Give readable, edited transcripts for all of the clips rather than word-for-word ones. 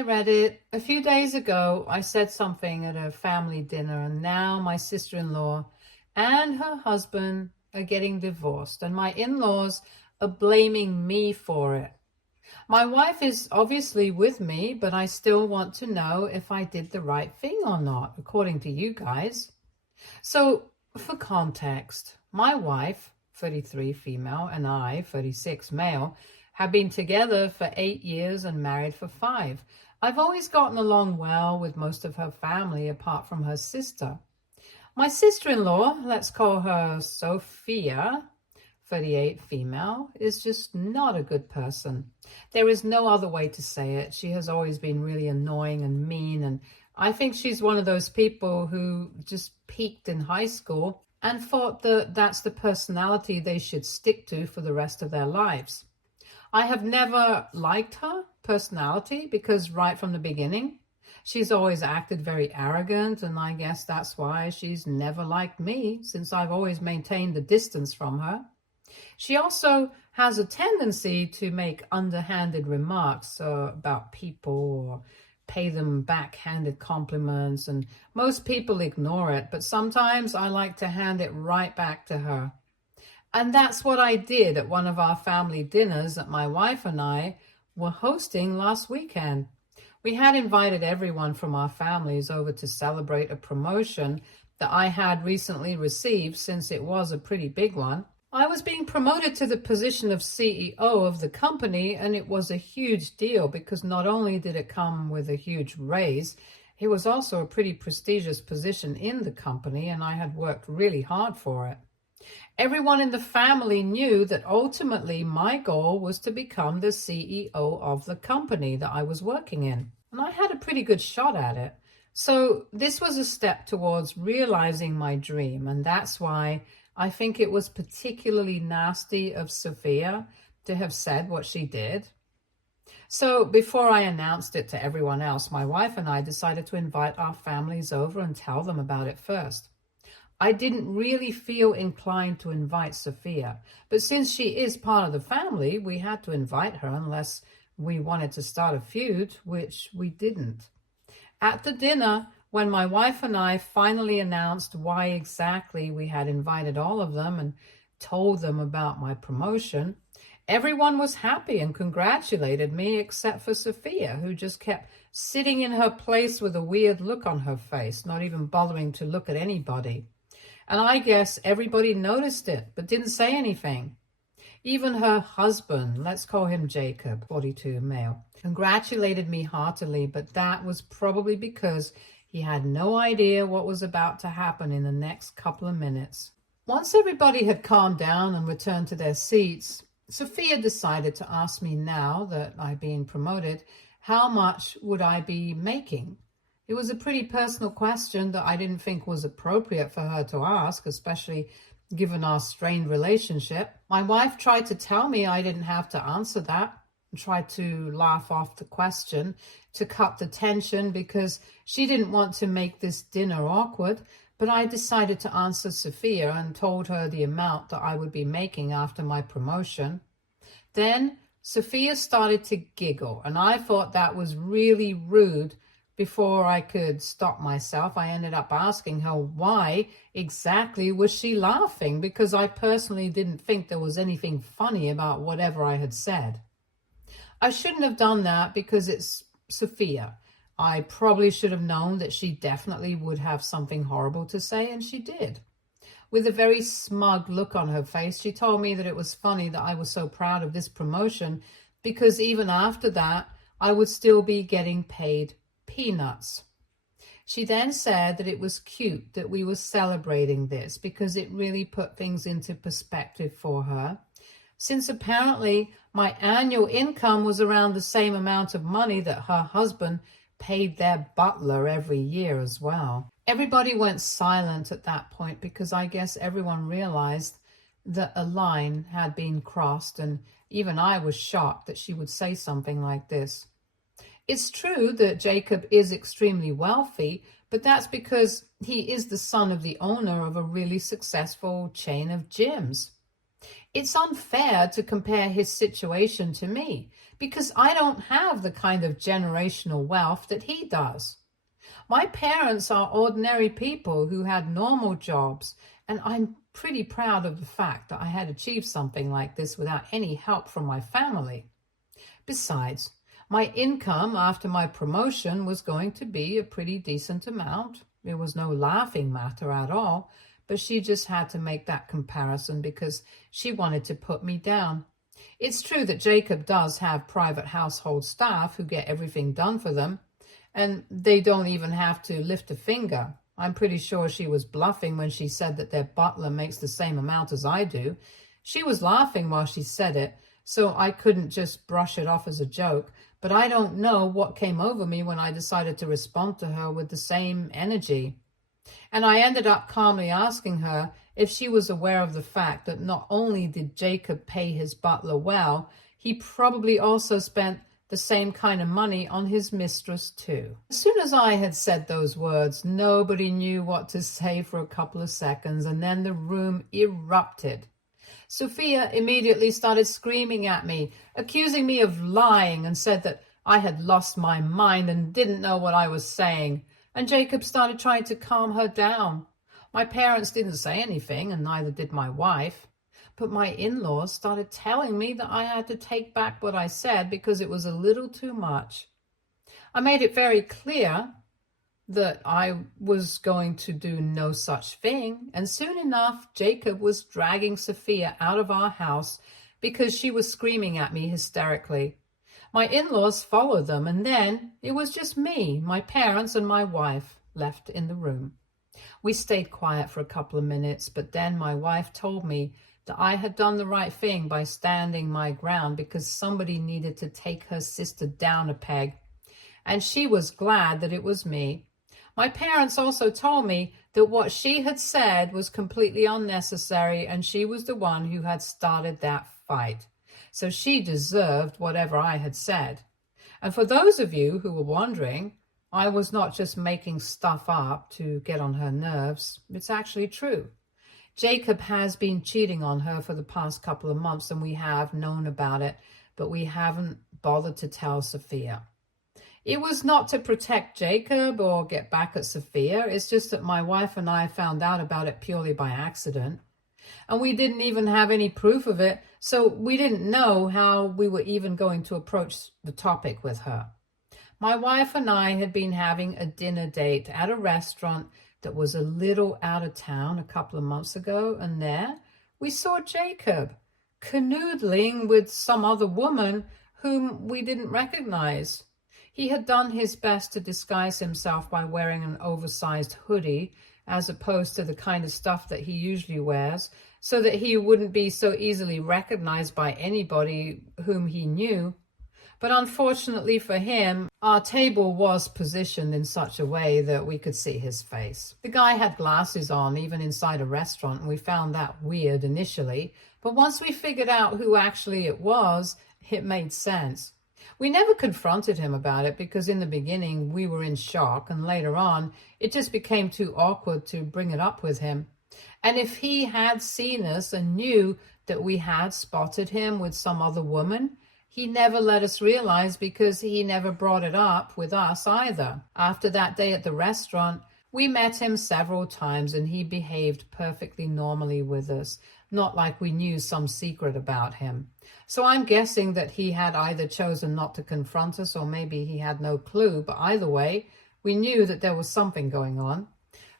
Hi Reddit. A few days ago, I said something at a family dinner, and now my sister-in-law and her husband are getting divorced, and my in-laws are blaming me for it. My wife is obviously with me, but I still want to know if I did the right thing or not, according to you guys. So, for context, my wife, 33 female, and I, 36 male, have been together for 8 years and married for 5. I've always gotten along well with most of her family apart from her sister. My sister-in-law, let's call her Sophia, 38 female, is just not a good person. There is no other way to say it. She has always been really annoying and mean, and I think she's one of those people who just peaked in high school and thought that that's the personality they should stick to for the rest of their lives. I have never liked her personality because right from the beginning, she's always acted very arrogant, and I guess that's why she's never liked me, since I've always maintained a distance from her. She also has a tendency to make underhanded remarks about people or pay them backhanded compliments, and most people ignore it, but sometimes I like to hand it right back to her. And that's what I did at one of our family dinners that my wife and I were hosting last weekend. We had invited everyone from our families over to celebrate a promotion that I had recently received, since it was a pretty big one. I was being promoted to the position of CEO of the company, and it was a huge deal because not only did it come with a huge raise, it was also a pretty prestigious position in the company, and I had worked really hard for it. Everyone in the family knew that ultimately my goal was to become the CEO of the company that I was working in, and I had a pretty good shot at it. So this was a step towards realizing my dream, and that's why I think it was particularly nasty of Sophia to have said what she did. So before I announced it to everyone else, my wife and I decided to invite our families over and tell them about it first. I didn't really feel inclined to invite Sophia, but since she is part of the family, we had to invite her unless we wanted to start a feud, which we didn't. At the dinner, when my wife and I finally announced why exactly we had invited all of them and told them about my promotion, everyone was happy and congratulated me except for Sophia, who just kept sitting in her place with a weird look on her face, not even bothering to look at anybody. And I guess everybody noticed it, but didn't say anything. Even her husband, let's call him Jacob, 42 male, congratulated me heartily, but that was probably because he had no idea what was about to happen in the next couple of minutes. Once everybody had calmed down and returned to their seats, Sophia decided to ask me, now that I'd been promoted, how much would I be making? It was a pretty personal question that I didn't think was appropriate for her to ask, especially given our strained relationship. My wife tried to tell me I didn't have to answer that, and tried to laugh off the question to cut the tension because she didn't want to make this dinner awkward, but I decided to answer Sophia and told her the amount that I would be making after my promotion. Then Sophia started to giggle, and I thought that was really rude. Before I could stop myself, I ended up asking her why exactly was she laughing, because I personally didn't think there was anything funny about whatever I had said. I shouldn't have done that because it's Sophia. I probably should have known that she definitely would have something horrible to say, and she did. With a very smug look on her face, she told me that it was funny that I was so proud of this promotion because even after that, I would still be getting paid peanuts. She then said that it was cute that we were celebrating this because it really put things into perspective for her, since apparently my annual income was around the same amount of money that her husband paid their butler every year as well. Everybody went silent at that point because I guess everyone realized that a line had been crossed, and even I was shocked that she would say something like this. It's true that Jacob is extremely wealthy, but that's because he is the son of the owner of a really successful chain of gyms. It's unfair to compare his situation to me because I don't have the kind of generational wealth that he does. My parents are ordinary people who had normal jobs, and I'm pretty proud of the fact that I had achieved something like this without any help from my family. Besides, my income after my promotion was going to be a pretty decent amount. It was no laughing matter at all, but she just had to make that comparison because she wanted to put me down. It's true that Jacob does have private household staff who get everything done for them, and they don't even have to lift a finger. I'm pretty sure she was bluffing when she said that their butler makes the same amount as I do. She was laughing while she said it, so I couldn't just brush it off as a joke, but I don't know what came over me when I decided to respond to her with the same energy. And I ended up calmly asking her if she was aware of the fact that not only did Jacob pay his butler well, he probably also spent the same kind of money on his mistress too. As soon as I had said those words, nobody knew what to say for a couple of seconds, and then the room erupted. Sophia immediately started screaming at me, accusing me of lying, and said that I had lost my mind and didn't know what I was saying. And Jacob started trying to calm her down. My parents didn't say anything, and neither did my wife. But my in-laws started telling me that I had to take back what I said because it was a little too much. I made it very clear that I was going to do no such thing, and soon enough Jacob was dragging Sophia out of our house because she was screaming at me hysterically. My in-laws followed them, and then it was just me, my parents, and my wife left in the room. We stayed quiet for a couple of minutes, but then my wife told me that I had done the right thing by standing my ground because somebody needed to take her sister down a peg, and she was glad that it was me. My parents also told me that what she had said was completely unnecessary, and she was the one who had started that fight. So she deserved whatever I had said. And for those of you who were wondering, I was not just making stuff up to get on her nerves. It's actually true. Jacob has been cheating on her for the past couple of months, and we have known about it, but we haven't bothered to tell Sophia. It was not to protect Jacob or get back at Sophia. It's just that my wife and I found out about it purely by accident. And we didn't even have any proof of it, so we didn't know how we were even going to approach the topic with her. My wife and I had been having a dinner date at a restaurant that was a little out of town a couple of months ago, and there we saw Jacob canoodling with some other woman whom we didn't recognize. He had done his best to disguise himself by wearing an oversized hoodie as opposed to the kind of stuff that he usually wears, so that he wouldn't be so easily recognized by anybody whom he knew. But unfortunately for him, our table was positioned in such a way that we could see his face. The guy had glasses on even inside a restaurant, and we found that weird initially, but once we figured out who actually it was, it made sense. We never confronted him about it because in the beginning we were in shock, and later on it just became too awkward to bring it up with him. And if he had seen us and knew that we had spotted him with some other woman, he never let us realize because he never brought it up with us either. After that day at the restaurant, we met him several times and he behaved perfectly normally with us, not like we knew some secret about him. So I'm guessing that he had either chosen not to confront us or maybe he had no clue, but either way, we knew that there was something going on.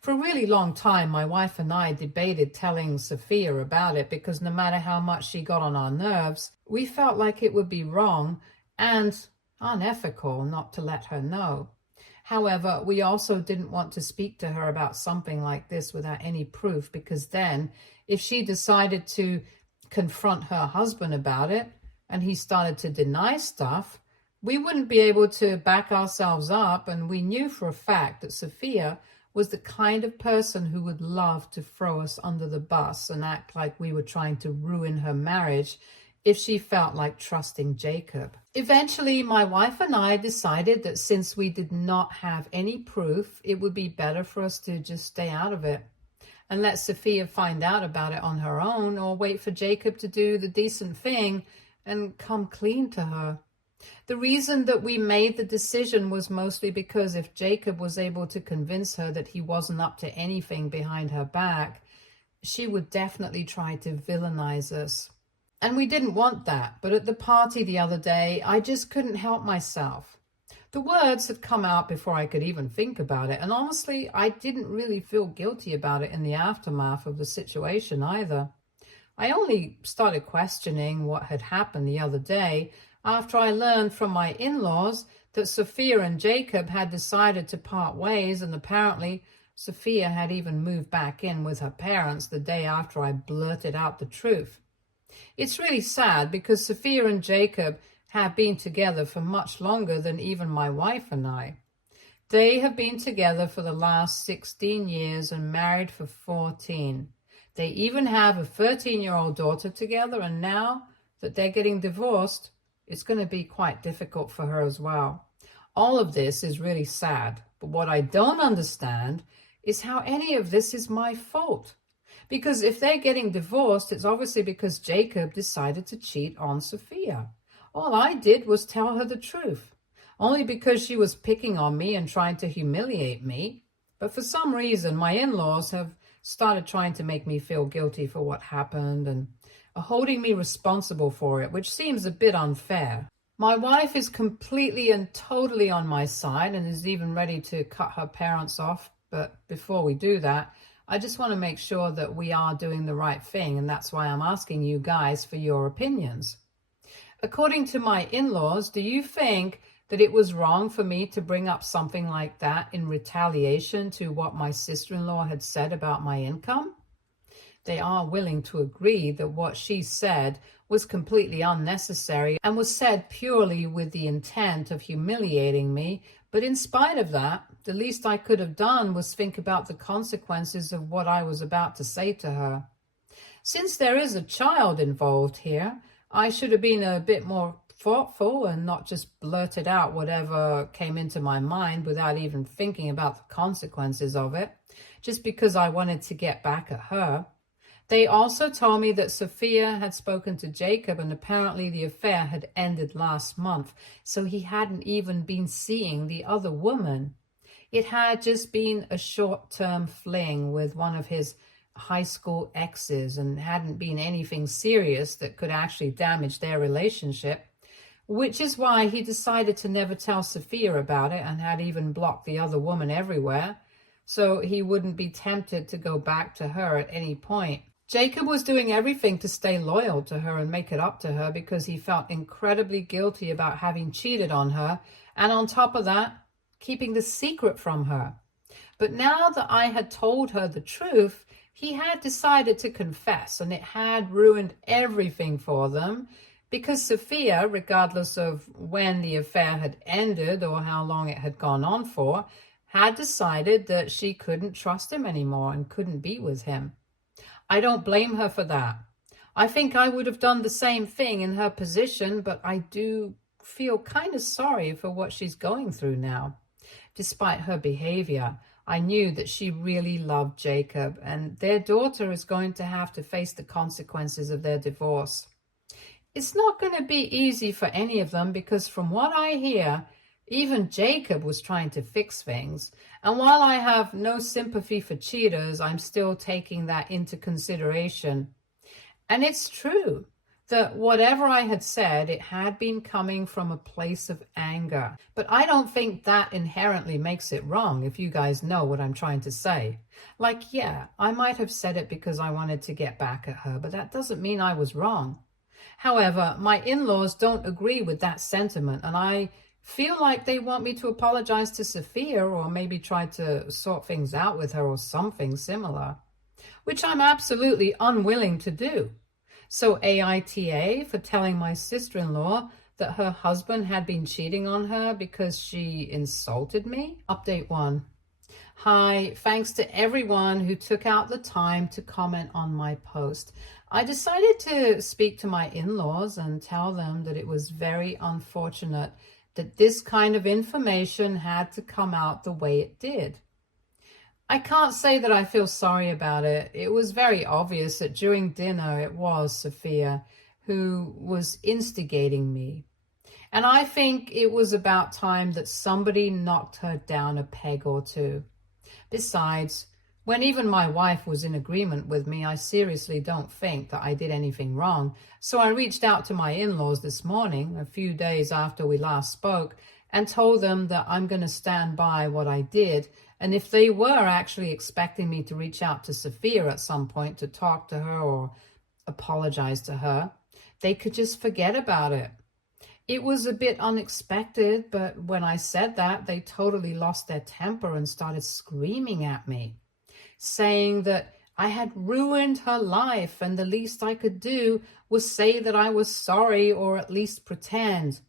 For a really long time, my wife and I debated telling Sophia about it because no matter how much she got on our nerves, we felt like it would be wrong and unethical not to let her know. However, we also didn't want to speak to her about something like this without any proof, because then if she decided to confront her husband about it and he started to deny stuff, we wouldn't be able to back ourselves up. And we knew for a fact that Sophia was the kind of person who would love to throw us under the bus and act like we were trying to ruin her marriage if she felt like trusting Jacob. Eventually, my wife and I decided that since we did not have any proof, it would be better for us to just stay out of it. and let Sophia find out about it on her own, or wait for Jacob to do the decent thing and come clean to her. The reason that we made the decision was mostly because if Jacob was able to convince her that he wasn't up to anything behind her back, she would definitely try to villainize us. And we didn't want that, but at the party the other day, I just couldn't help myself. The words had come out before I could even think about it, and honestly, I didn't really feel guilty about it in the aftermath of the situation either. I only started questioning what had happened the other day after I learned from my in-laws that Sophia and Jacob had decided to part ways, and apparently Sophia had even moved back in with her parents the day after I blurted out the truth. It's really sad because Sophia and Jacob have been together for much longer than even my wife and I. They have been together for the last 16 years and married for 14. They even have a 13-year-old daughter together, and now that they're getting divorced, it's going to be quite difficult for her as well. All of this is really sad, but what I don't understand is how any of this is my fault. Because if they're getting divorced, it's obviously because Jacob decided to cheat on Sophia. All I did was tell her the truth, only because she was picking on me and trying to humiliate me. But for some reason, my in-laws have started trying to make me feel guilty for what happened and are holding me responsible for it, which seems a bit unfair. My wife is completely and totally on my side and is even ready to cut her parents off. But before we do that, I just want to make sure that we are doing the right thing, and that's why I'm asking you guys for your opinions. According to my in-laws, do you think that it was wrong for me to bring up something like that in retaliation to what my sister-in-law had said about my income? They are willing to agree that what she said was completely unnecessary and was said purely with the intent of humiliating me. But in spite of that, the least I could have done was think about the consequences of what I was about to say to her. Since there is a child involved here, I should have been a bit more thoughtful and not just blurted out whatever came into my mind without even thinking about the consequences of it, just because I wanted to get back at her. They also told me that Sophia had spoken to Jacob, and apparently the affair had ended last month, so he hadn't even been seeing the other woman. It had just been a short-term fling with one of his high school exes and hadn't been anything serious that could actually damage their relationship, which is why he decided to never tell Sophia about it and had even blocked the other woman everywhere, so he wouldn't be tempted to go back to her at any point. Jacob was doing everything to stay loyal to her and make it up to her because he felt incredibly guilty about having cheated on her, and on top of that, keeping the secret from her. But now that I had told her the truth, he had decided to confess, and it had ruined everything for them because Sophia, regardless of when the affair had ended or how long it had gone on for, had decided that she couldn't trust him anymore and couldn't be with him. I don't blame her for that. I think I would have done the same thing in her position, but I do feel kind of sorry for what she's going through now. Despite her behavior, I knew that she really loved Jacob, and their daughter is going to have to face the consequences of their divorce. It's not going to be easy for any of them because from what I hear, even Jacob was trying to fix things. And while I have no sympathy for cheaters, I'm still taking that into consideration. And it's true that whatever I had said, it had been coming from a place of anger. But I don't think that inherently makes it wrong, if you guys know what I'm trying to say. Like, yeah, I might have said it because I wanted to get back at her, but that doesn't mean I was wrong. However, my in-laws don't agree with that sentiment, and I feel like they want me to apologize to Sophia or maybe try to sort things out with her or something similar, which I'm absolutely unwilling to do. So AITA for telling my sister-in-law that her husband had been cheating on her because she insulted me. Update 1. Hi, thanks to everyone who took out the time to comment on my post. I decided to speak to my in-laws and tell them that it was very unfortunate that this kind of information had to come out the way it did. I can't say that I feel sorry about it. It was very obvious that during dinner it was Sophia who was instigating me. And I think it was about time that somebody knocked her down a peg or two. Besides, when even my wife was in agreement with me, I seriously don't think that I did anything wrong. So I reached out to my in-laws this morning, a few days after we last spoke, and told them that I'm going to stand by what I did. And if they were actually expecting me to reach out to Sophia at some point to talk to her or apologize to her, they could just forget about it. It was a bit unexpected, but when I said that, they totally lost their temper and started screaming at me, saying that I had ruined her life and the least I could do was say that I was sorry or at least pretend.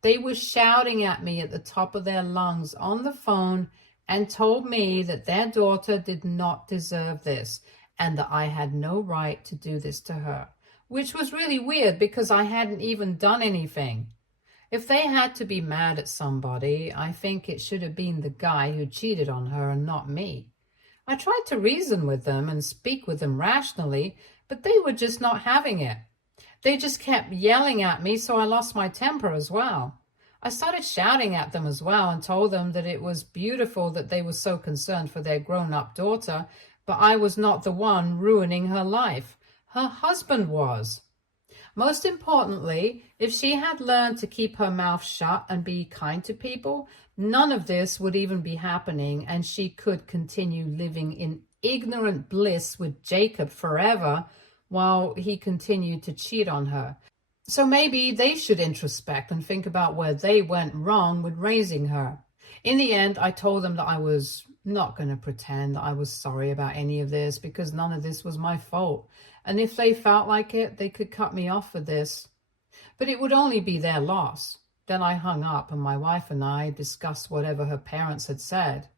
They were shouting at me at the top of their lungs on the phone and told me that their daughter did not deserve this and that I had no right to do this to her, which was really weird because I hadn't even done anything. If they had to be mad at somebody, I think it should have been the guy who cheated on her and not me. I tried to reason with them and speak with them rationally, but they were just not having it. They just kept yelling at me, so I lost my temper as well. I started shouting at them as well and told them that it was beautiful that they were so concerned for their grown-up daughter, but I was not the one ruining her life. Her husband was. Most importantly, if she had learned to keep her mouth shut and be kind to people, none of this would even be happening, and she could continue living in ignorant bliss with Jacob forever while he continued to cheat on her. So maybe they should introspect and think about where they went wrong with raising her. In the end, I told them that I was not going to pretend that I was sorry about any of this because none of this was my fault. And if they felt like it, they could cut me off for this. But it would only be their loss. Then I hung up and my wife and I discussed whatever her parents had said.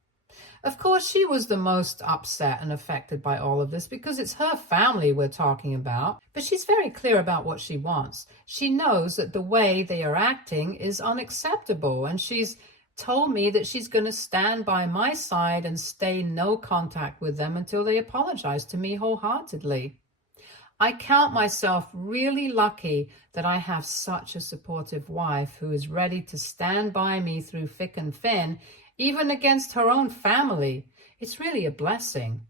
Of course, she was the most upset and affected by all of this because it's her family we're talking about. But she's very clear about what she wants. She knows that the way they are acting is unacceptable, and she's told me that she's going to stand by my side and stay no contact with them until they apologize to me wholeheartedly. I count myself really lucky that I have such a supportive wife who is ready to stand by me through thick and thin, even against her own family. It's really a blessing.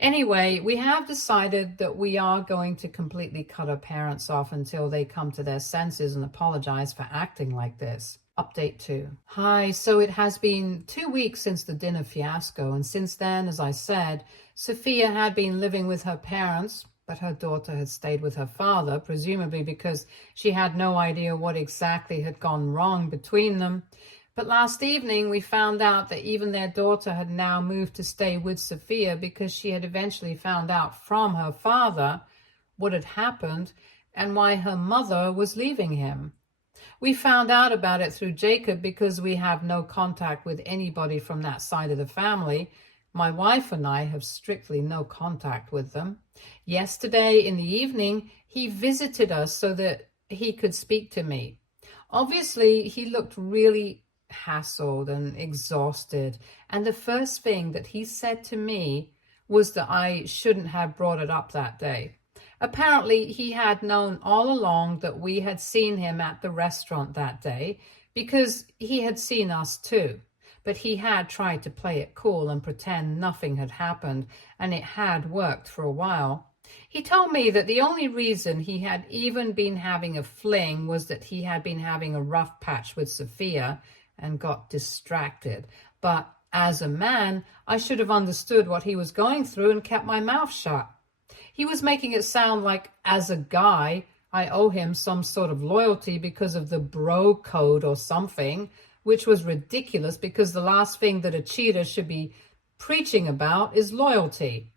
Anyway, we have decided that we are going to completely cut our parents off until they come to their senses and apologize for acting like this. Update 2. Hi, so it has been 2 weeks since the dinner fiasco, and since then, as I said, Sophia had been living with her parents, but her daughter had stayed with her father, presumably because she had no idea what exactly had gone wrong between them. But last evening, we found out that even their daughter had now moved to stay with Sophia because she had eventually found out from her father what had happened and why her mother was leaving him. We found out about it through Jacob because we have no contact with anybody from that side of the family. My wife and I have strictly no contact with them. Yesterday in the evening, he visited us so that he could speak to me. Obviously, he looked really hassled and exhausted, and the first thing that he said to me was that I shouldn't have brought it up that day. Apparently, he had known all along that we had seen him at the restaurant that day because he had seen us too. But he had tried to play it cool and pretend nothing had happened, and it had worked for a while. He told me that the only reason he had even been having a fling was that he had been having a rough patch with Sophia and got distracted. But as a man, I should have understood what he was going through and kept my mouth shut. He was making it sound like, as a guy, I owe him some sort of loyalty because of the bro code or something, which was ridiculous because the last thing that a cheater should be preaching about is loyalty.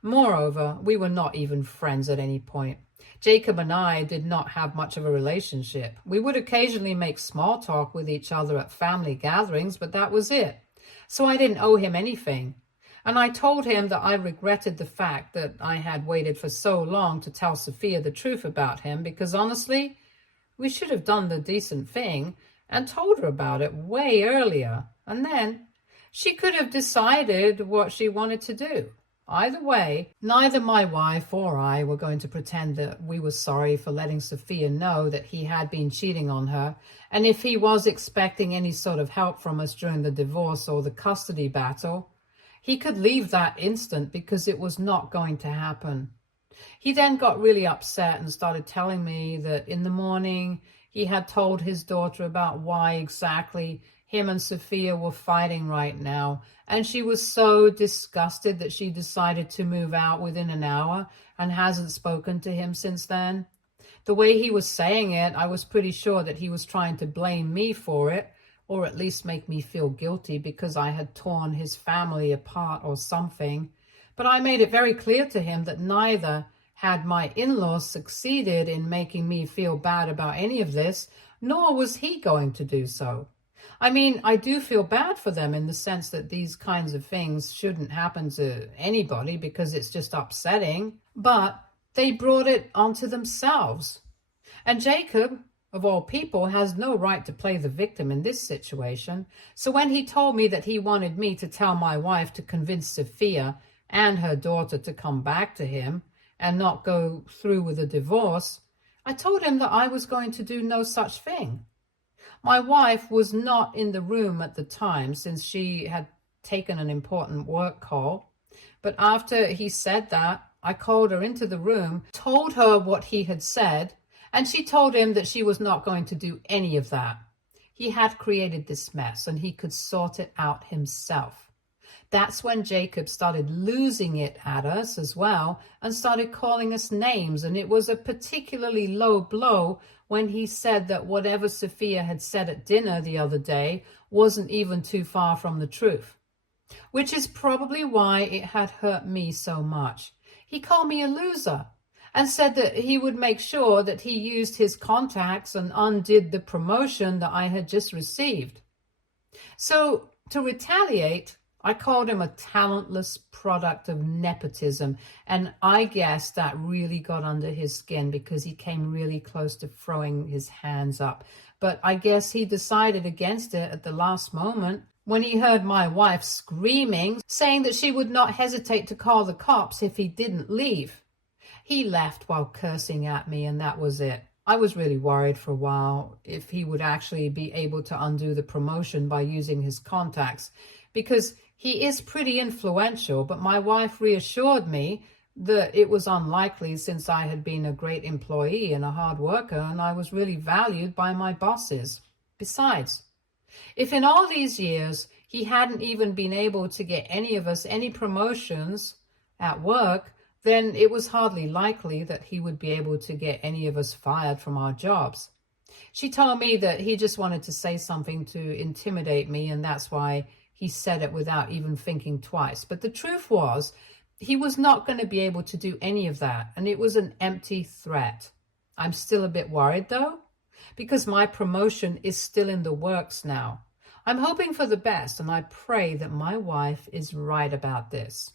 Moreover, we were not even friends at any point. Jacob and I did not have much of a relationship. We would occasionally make small talk with each other at family gatherings, but that was it. So I didn't owe him anything. And I told him that I regretted the fact that I had waited for so long to tell Sophia the truth about him because honestly, we should have done the decent thing and told her about it way earlier. And then She could have decided what she wanted to do. Either way, neither my wife or I were going to pretend that we were sorry for letting Sophia know that he had been cheating on her, and if he was expecting any sort of help from us during the divorce or the custody battle, he could leave that instant because it was not going to happen. He then got really upset and started telling me that in the morning he had told his daughter about why exactly him and Sophia were fighting right now, and she was so disgusted that she decided to move out within an hour and hasn't spoken to him since then. The way he was saying it, I was pretty sure that he was trying to blame me for it, or at least make me feel guilty because I had torn his family apart or something. But I made it very clear to him that neither had my in-laws succeeded in making me feel bad about any of this, nor was he going to do so. I mean, I do feel bad for them in the sense that these kinds of things shouldn't happen to anybody because it's just upsetting, but they brought it onto themselves. And Jacob, of all people, has no right to play the victim in this situation. So when he told me that he wanted me to tell my wife to convince Sophia and her daughter to come back to him and not go through with a divorce, I told him that I was going to do no such thing. My wife was not in the room at the time since she had taken an important work call. But after he said that, I called her into the room, told her what he had said, and she told him that she was not going to do any of that. He had created this mess and he could sort it out himself. That's when Jacob started losing it at us as well and started calling us names, and it was a particularly low blow when he said that whatever Sophia had said at dinner the other day wasn't even too far from the truth, which is probably why it had hurt me so much. He called me a loser and said that he would make sure that he used his contacts and undid the promotion that I had just received. So to retaliate, I called him a talentless product of nepotism, and I guess that really got under his skin because he came really close to throwing his hands up. But I guess he decided against it at the last moment when he heard my wife screaming, saying that she would not hesitate to call the cops if he didn't leave. He left while cursing at me, and that was it. I was really worried for a while if he would actually be able to undo the promotion by using his contacts, because he is pretty influential, but my wife reassured me that it was unlikely since I had been a great employee and a hard worker, and I was really valued by my bosses. Besides, if in all these years he hadn't even been able to get any of us any promotions at work, then it was hardly likely that he would be able to get any of us fired from our jobs. She told me that he just wanted to say something to intimidate me, and that's why he said it without even thinking twice. But the truth was, he was not going to be able to do any of that, and it was an empty threat. I'm still a bit worried, though, because my promotion is still in the works now. I'm hoping for the best, and I pray that my wife is right about this.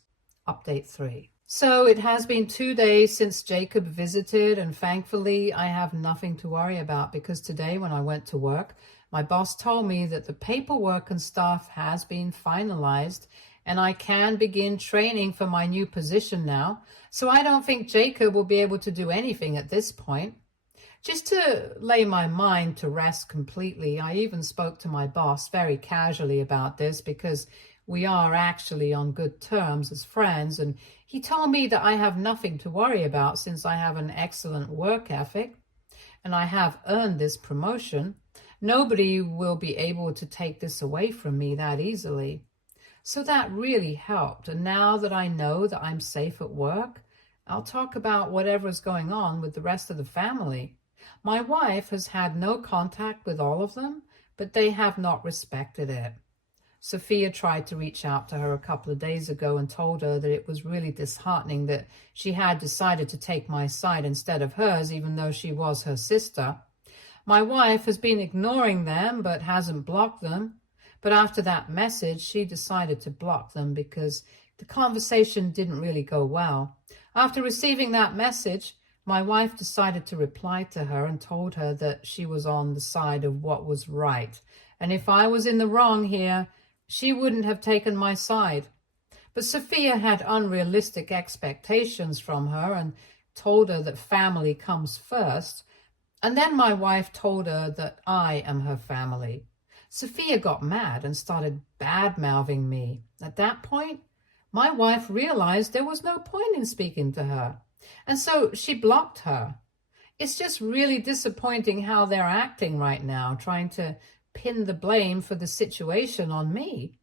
Update 3. So it has been 2 days since Jacob visited, and thankfully I have nothing to worry about because today when I went to work, my boss told me that the paperwork and stuff has been finalized and I can begin training for my new position now. So I don't think Jacob will be able to do anything at this point. Just to lay my mind to rest completely, I even spoke to my boss very casually about this because we are actually on good terms as friends, and he told me that I have nothing to worry about since I have an excellent work ethic and I have earned this promotion. Nobody will be able to take this away from me that easily. So that really helped. And now that I know that I'm safe at work, I'll talk about whatever is going on with the rest of the family. My wife has had no contact with all of them, but they have not respected it. Sophia tried to reach out to her a couple of days ago and told her that it was really disheartening that she had decided to take my side instead of hers, even though she was her sister. My wife has been ignoring them but hasn't blocked them. But after that message, she decided to block them because the conversation didn't really go well. After receiving that message, my wife decided to reply to her and told her that she was on the side of what was right. And if I was in the wrong here, she wouldn't have taken my side. But Sophia had unrealistic expectations from her and told her that family comes first. And then my wife told her that I am her family. Sophia got mad and started bad-mouthing me. At that point, my wife realized there was no point in speaking to her, and so she blocked her. It's just really disappointing how they're acting right now, trying to pin the blame for the situation on me.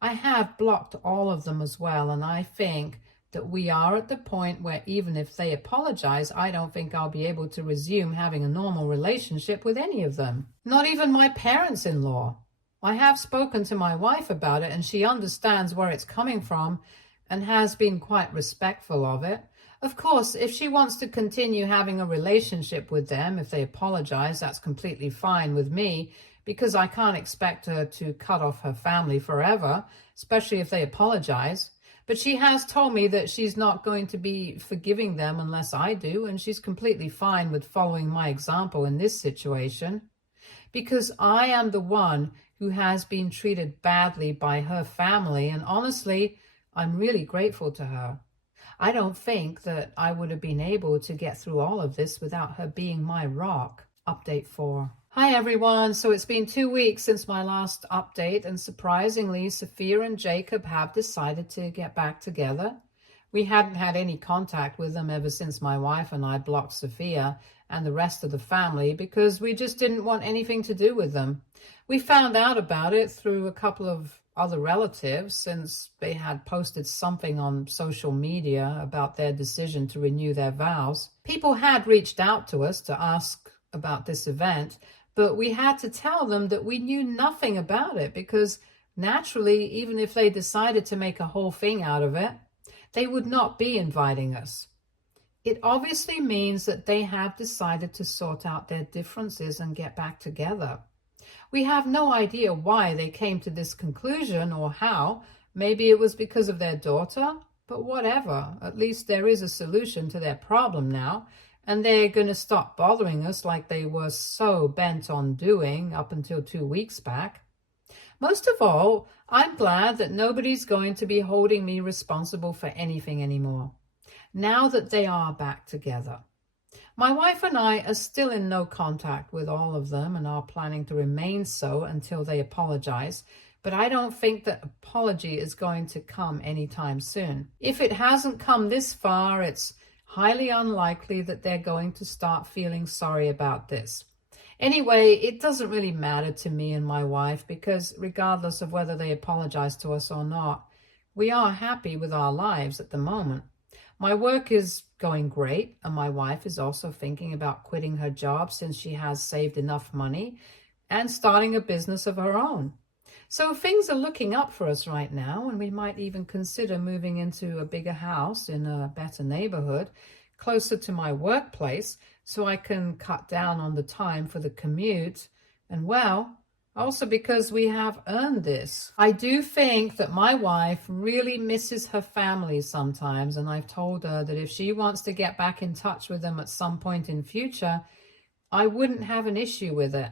I have blocked all of them as well, and I think that we are at the point where even if they apologize, I don't think I'll be able to resume having a normal relationship with any of them. Not even my parents-in-law. I have spoken to my wife about it, and she understands where it's coming from and has been quite respectful of it. Of course, if she wants to continue having a relationship with them, if they apologize, that's completely fine with me, because I can't expect her to cut off her family forever, especially if they apologize. But she has told me that she's not going to be forgiving them unless I do, and she's completely fine with following my example in this situation, because I am the one who has been treated badly by her family, and honestly, I'm really grateful to her. I don't think that I would have been able to get through all of this without her being my rock. Update 4. Hi everyone, so it's been 2 weeks since my last update, and surprisingly, Sophia and Jacob have decided to get back together. We hadn't had any contact with them ever since my wife and I blocked Sophia and the rest of the family because we just didn't want anything to do with them. We found out about it through a couple of other relatives, since they had posted something on social media about their decision to renew their vows. People had reached out to us to ask about this event, but we had to tell them that we knew nothing about it because naturally, even if they decided to make a whole thing out of it, they would not be inviting us. It obviously means that they have decided to sort out their differences and get back together. We have no idea why they came to this conclusion or how. Maybe it was because of their daughter, but whatever. At least there is a solution to their problem now, and they're going to stop bothering us like they were so bent on doing up until 2 weeks back. Most of all, I'm glad that nobody's going to be holding me responsible for anything anymore, now that they are back together. My wife and I are still in no contact with all of them and are planning to remain so until they apologize, but I don't think that apology is going to come anytime soon. If it hasn't come this far, it's highly unlikely that they're going to start feeling sorry about this. Anyway, it doesn't really matter to me and my wife because regardless of whether they apologize to us or not, we are happy with our lives at the moment. My work is going great, and my wife is also thinking about quitting her job since she has saved enough money and starting a business of her own. So things are looking up for us right now, and we might even consider moving into a bigger house in a better neighborhood, closer to my workplace, so I can cut down on the time for the commute, and well, also because we have earned this. I do think that my wife really misses her family sometimes, and I've told her that if she wants to get back in touch with them at some point in future, I wouldn't have an issue with it.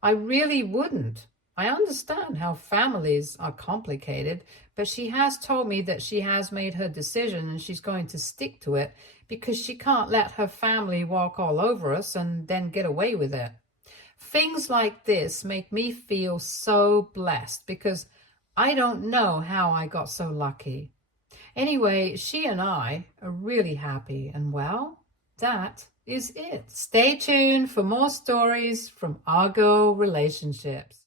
I really wouldn't. I understand how families are complicated, but she has told me that she has made her decision and she's going to stick to it because she can't let her family walk all over us and then get away with it. Things like this make me feel so blessed because I don't know how I got so lucky. Anyway, she and I are really happy, and well, that is it. Stay tuned for more stories from Argo Relationships.